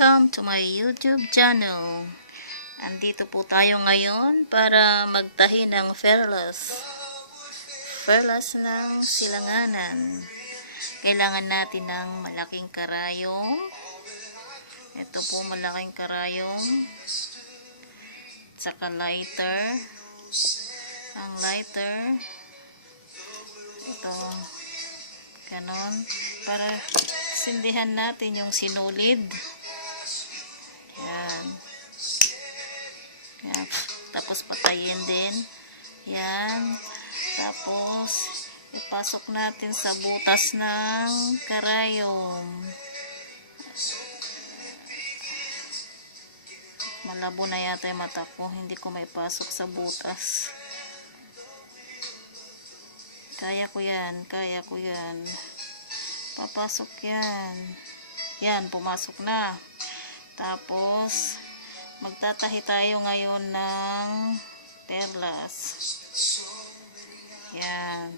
Welcome to my YouTube channel. Andito po tayo ngayon para magtahi ng Perlas ng silanganan. Kailangan natin ng malaking karayong. Ito po malaking karayong. Saka lighter. Ang lighter. Ito. Ganon. Para sindihan natin yung sinulid. Yan. Yan. Tapos patayin din. Yan. Tapos ipasok natin sa butas ng karayom. Malabo na yata yung mata ko. Hindi ko maipasok sa butas. Kaya ko yan. Kaya ko yan. Papasok yan. Yan, pumasok na. Tapos, magtatahi tayo ngayon ng perlas. Yan.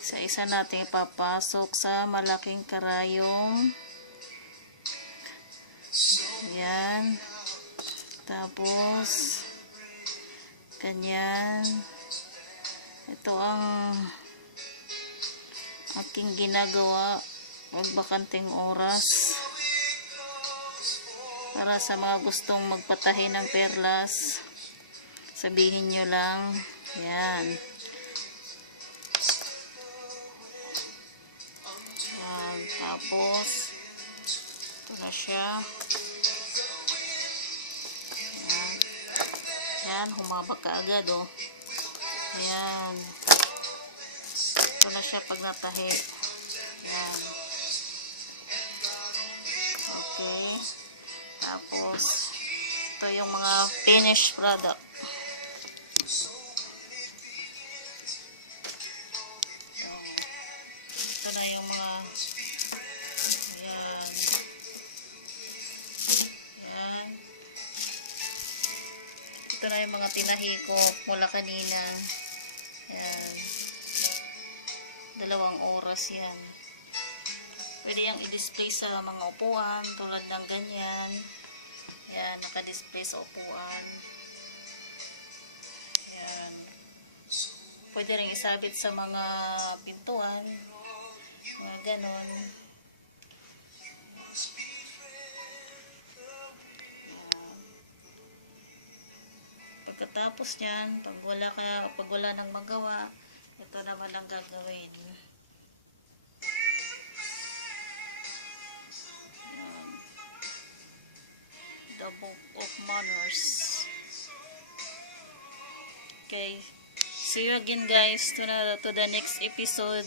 Isa-isa natin ipapasok sa malaking karayong. Yan. Tapos, ganyan. Ito ang aking ginagawa pag bakanting oras para sa mga gustong magpatahi ng perlas, sabihin nyo lang. Yan. Yan. Tapos ito na siya. Yan. Yan, humaba ka agad oh. Yan. Ito na siya pag natahi. Yan. Okay. Tapos, ito yung mga finished product. Ito na yung mga yan. Yan. Ito na yung mga tinahi ko mula kanina. Yan. 2 oras yan. Pwede yung i-display sa mga upuan tulad ng ganyan. Yan, naka-display sa upuan. Yan. Pwede rin isabit sa mga pintuan. Mga ganon. Yan. Pagkatapos nyan, pag wala nang magawa, ito naman ang gagawin. Yan. The Book of Manners. Okay. See you again guys to the next episode.